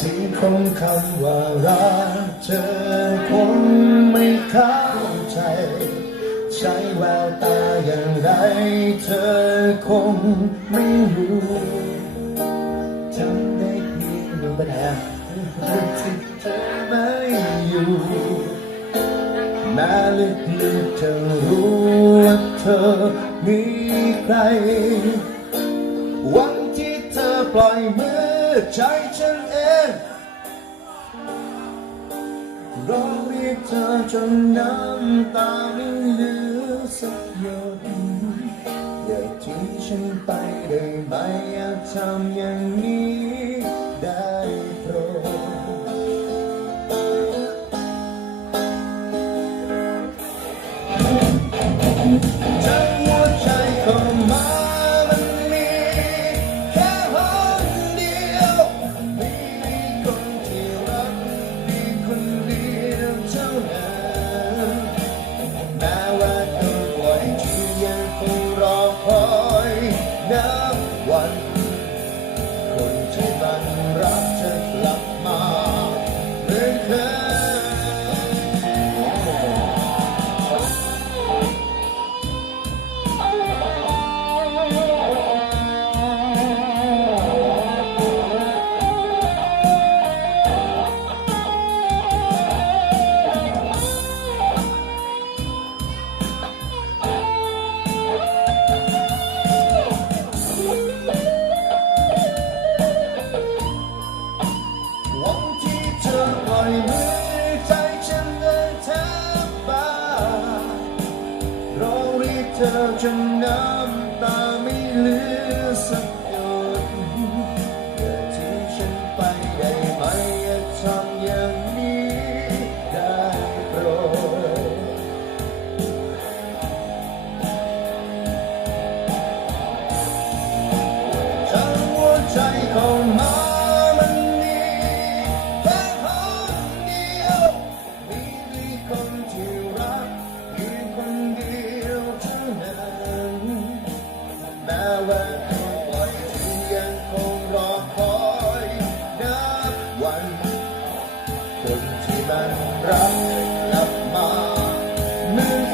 ที่คงคำว่ารักเธอคงไม่เข้าใจ ใช้แววตาอย่างไรเธอคงไม่รู้จำได้เพียงดูปัญหาที่เธอไม่อยู่แม้ลึกๆเจะรู้ว่าเธอมีใคร วันที่เธอปล่อยมือใจฉัน ร้องเรียกเธอจนน้ำตาไม่เหลือสักหยดอยากทิ้งฉันไปได้ไหมอยากทำอย่างนี้ได้โปรด 万可以真的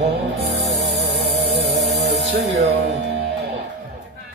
hoşça.